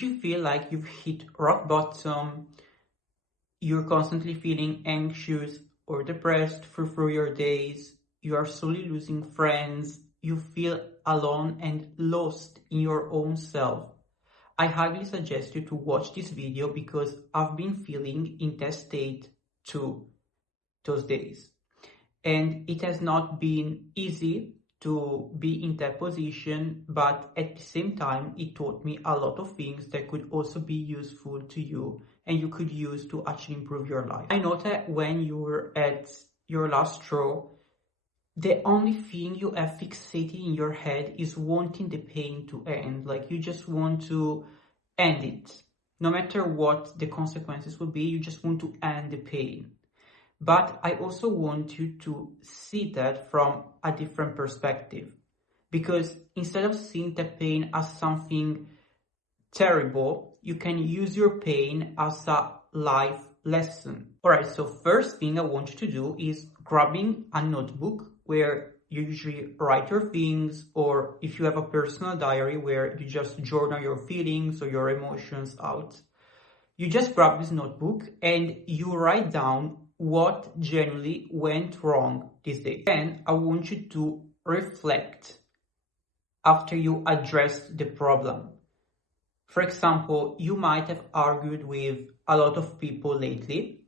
if you feel like you've hit rock bottom, you're constantly feeling anxious or depressed through your days, you are slowly losing friends, you feel alone and lost in your own self, I highly suggest you to watch this video because I've been feeling in that state too those days. And it has not been easy to be in that position, but at the same time, it taught me a lot of things that could also be useful to you and you could use to actually improve your life. I know that when you're at your last straw, the only thing you have fixated in your head is wanting the pain to end. Like you just want to end it. No matter what the consequences will be, you just want to end the pain. But I also want you to see that from a different perspective. Because instead of seeing the pain as something terrible, you can use your pain as a life lesson. Alright, so first thing I want you to do is grabbing a notebook where you usually write your things, or if you have a personal diary where you just journal your feelings or your emotions out. You just grab this notebook and you write down what genuinely went wrong this day. Then I want you to reflect after you addressed the problem. For example, you might have argued with a lot of people lately.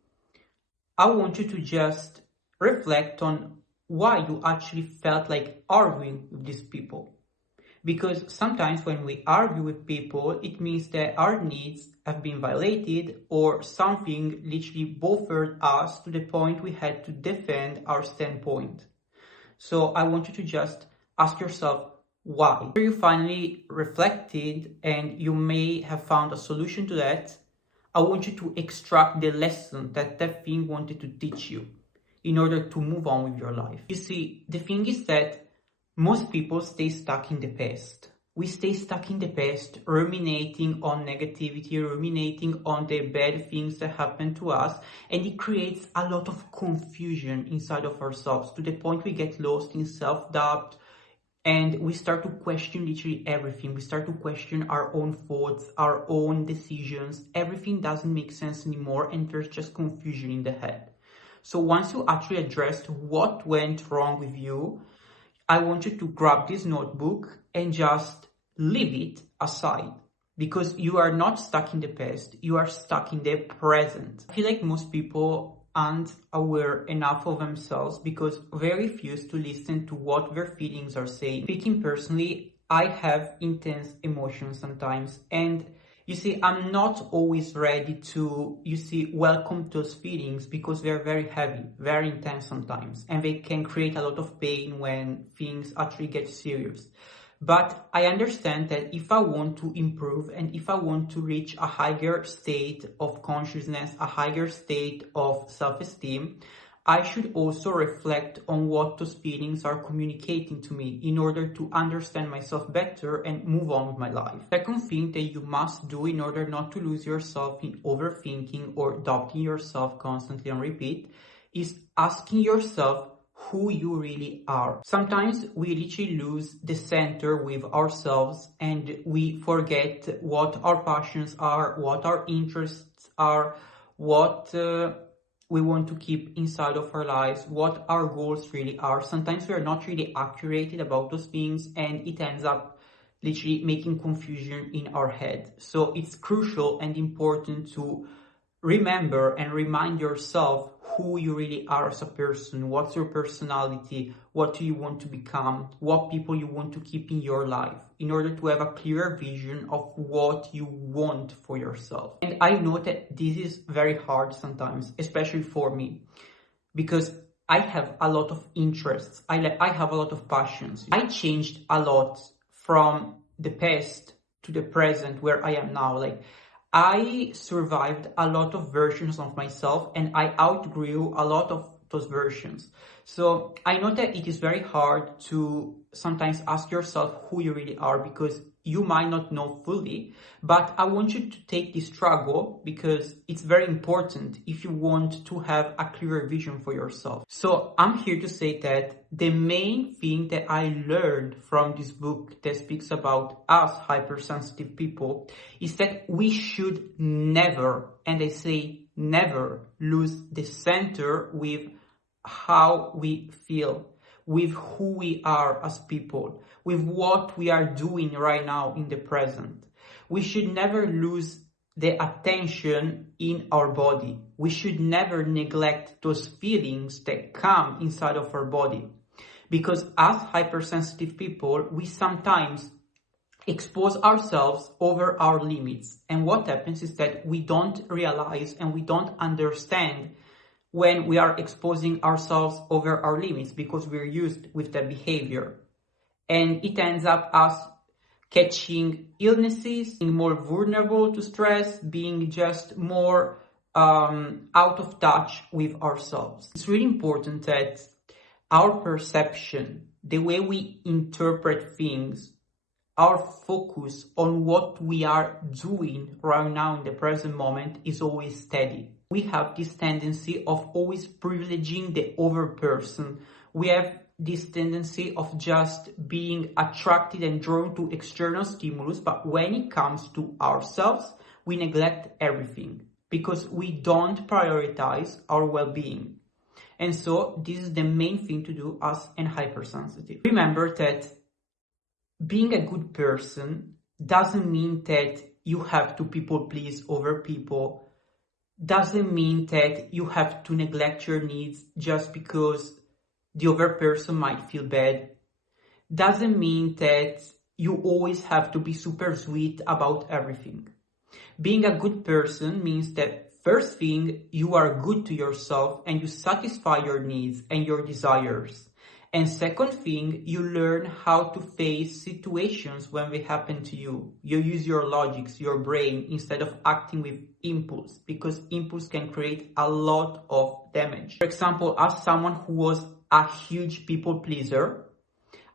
I want you to just reflect on why you actually felt like arguing with these people. Because sometimes when we argue with people, it means that our needs have been violated or something literally bothered us to the point we had to defend our standpoint. So I want you to just ask yourself why. After you finally reflected and you may have found a solution to that, I want you to extract the lesson that that thing wanted to teach you in order to move on with your life. You see, the thing is that most people stay stuck in the past. We stay stuck in the past, ruminating on negativity, ruminating on the bad things that happen to us, and it creates a lot of confusion inside of ourselves to the point we get lost in self-doubt and we start to question literally everything. We start to question our own thoughts, our own decisions. Everything doesn't make sense anymore and there's just confusion in the head. So once you actually addressed what went wrong with you, I want you to grab this notebook and just leave it aside because you are not stuck in the past, you are stuck in the present. I feel like most people aren't aware enough of themselves because they refuse to listen to what their feelings are saying. Speaking personally, I have intense emotions sometimes, and you see, I'm not always ready to, welcome those feelings because they're very heavy, very intense sometimes, and they can create a lot of pain when things actually get serious. But I understand that if I want to improve and if I want to reach a higher state of consciousness, a higher state of self-esteem, I should also reflect on what those feelings are communicating to me in order to understand myself better and move on with my life. Second thing that you must do in order not to lose yourself in overthinking or doubting yourself constantly on repeat is asking yourself who you really are. Sometimes we literally lose the center with ourselves and we forget what our passions are, what our interests are, what we want to keep inside of our lives, what our goals really are. Sometimes we are not really accurate about those things and it ends up literally making confusion in our head. So it's crucial and important to remember and remind yourself who you really are as a person, what's your personality, what do you want to become, what people you want to keep in your life, in order to have a clearer vision of what you want for yourself. And I know that this is very hard sometimes, especially for me, because I have a lot of interests, I have a lot of passions. I changed a lot from the past to the present where I am now. Like, I survived a lot of versions of myself and I outgrew a lot of those versions. So I know that it is very hard to sometimes ask yourself who you really are because you might not know fully, but I want you to take this struggle because it's very important if you want to have a clearer vision for yourself. So I'm here to say that the main thing that I learned from this book that speaks about us hypersensitive people is that we should never, and I say never, lose the center with how we feel, with who we are as people, with what we are doing right now in the present. We should never lose the attention in our body. We should never neglect those feelings that come inside of our body. Because as hypersensitive people, we sometimes expose ourselves over our limits. And what happens is that we don't realize and we don't understand when we are exposing ourselves over our limits because we're used with that behavior. And it ends up us catching illnesses, being more vulnerable to stress, being just more out of touch with ourselves. It's really important that our perception, the way we interpret things, our focus on what we are doing right now in the present moment is always steady. We have this tendency of always privileging the other person. We have this tendency of just being attracted and drawn to external stimulus, but when it comes to ourselves, we neglect everything because we don't prioritize our well-being. And so this is the main thing to do as an hypersensitive. Remember that being a good person doesn't mean that you have to people please other people, doesn't mean that you have to neglect your needs just because the other person might feel bad, doesn't mean that you always have to be super sweet about everything. Being a good person means that first thing, you are good to yourself and you satisfy your needs and your desires. And second thing, you learn how to face situations when they happen to you. You use your logics, your brain, instead of acting with impulse, because impulse can create a lot of damage. For example, as someone who was a huge people pleaser,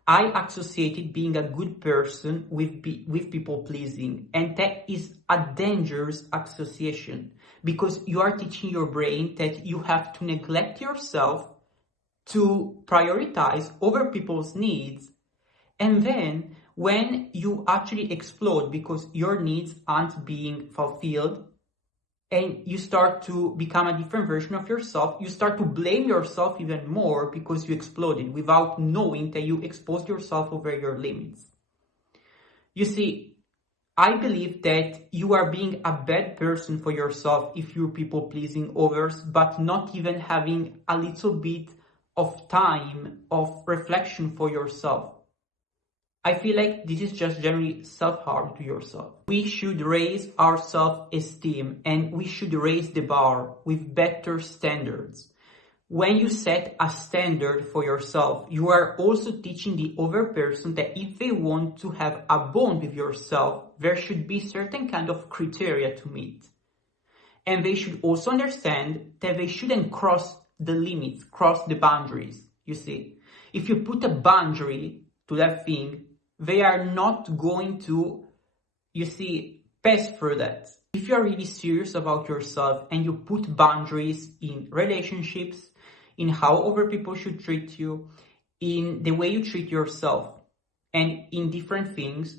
I associated being a good person with people pleasing. And that is a dangerous association because you are teaching your brain that you have to neglect yourself to prioritize other people's needs, and then when you actually explode because your needs aren't being fulfilled and you start to become a different version of yourself, you start to blame yourself even more because you exploded without knowing that you exposed yourself over your limits. You see, I believe that you are being a bad person for yourself if you're people pleasing others, but not even having a little bit of time of reflection for yourself. I feel like this is just generally self-harm to yourself. We should raise our self-esteem and we should raise the bar with better standards. When you set a standard for yourself, you are also teaching the other person that if they want to have a bond with yourself, there should be certain kind of criteria to meet. And they should also understand that they shouldn't cross the limits, cross the boundaries, you see. If you put a boundary to that thing, they are not going to, you see, pass through that. If you're really serious about yourself and you put boundaries in relationships, in how other people should treat you, in the way you treat yourself, and in different things,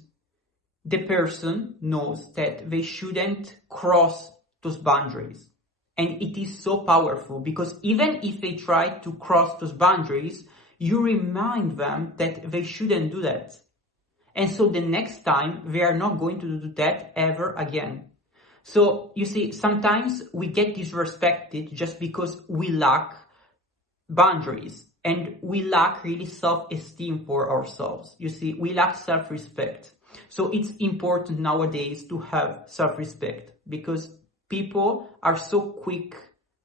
the person knows that they shouldn't cross those boundaries. And it is so powerful because even if they try to cross those boundaries, you remind them that they shouldn't do that. And so the next time they are not going to do that ever again. So you see, sometimes we get disrespected just because we lack boundaries and we lack really self-esteem for ourselves. You see, we lack self-respect. So it's important nowadays to have self-respect because people are so quick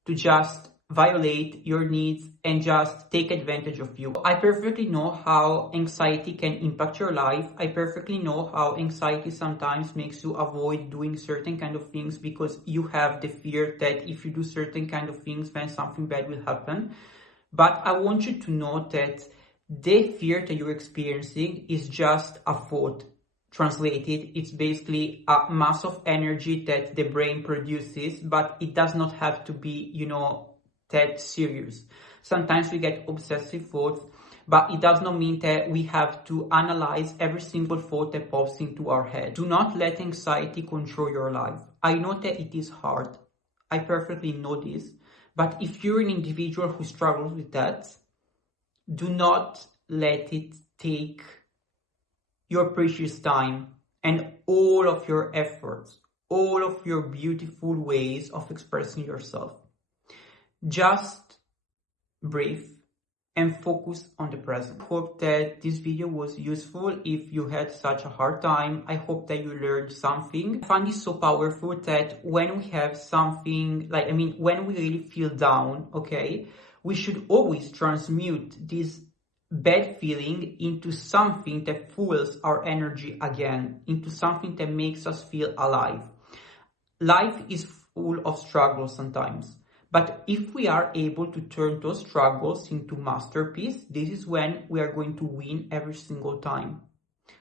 to just violate your needs and just take advantage of you. I perfectly know how anxiety can impact your life. I perfectly know how anxiety sometimes makes you avoid doing certain kind of things because you have the fear that if you do certain kind of things, then something bad will happen. But I want you to know that the fear that you're experiencing is just a thought. translated, it's basically a mass of energy that the brain produces, but it does not have to be, that serious. Sometimes we get obsessive thoughts, but it does not mean that we have to analyze every single thought that pops into our head. Do not let anxiety control your life. I know that it is hard. I perfectly know this. But if you're an individual who struggles with that, do not let it take your precious time and all of your efforts, all of your beautiful ways of expressing yourself. Just breathe and focus on the present. I hope that this video was useful. If you had such a hard time, I hope that you learned something. I find it so powerful that when we have something, when we really feel down, okay, we should always transmute this bad feeling into something that fuels our energy again, into something that makes us feel alive. Life is full of struggles sometimes, but if we are able to turn those struggles into masterpiece, this is when we are going to win every single time.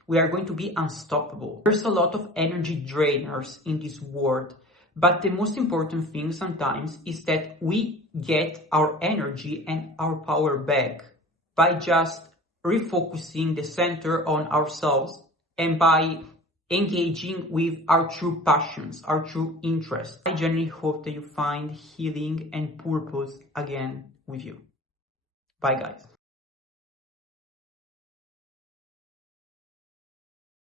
We are going to be unstoppable. There's a lot of energy drainers in this world, but the most important thing sometimes is that we get our energy and our power back by just refocusing the center on ourselves and by engaging with our true passions, our true interests. I genuinely hope that you find healing and purpose again with you. Bye, guys.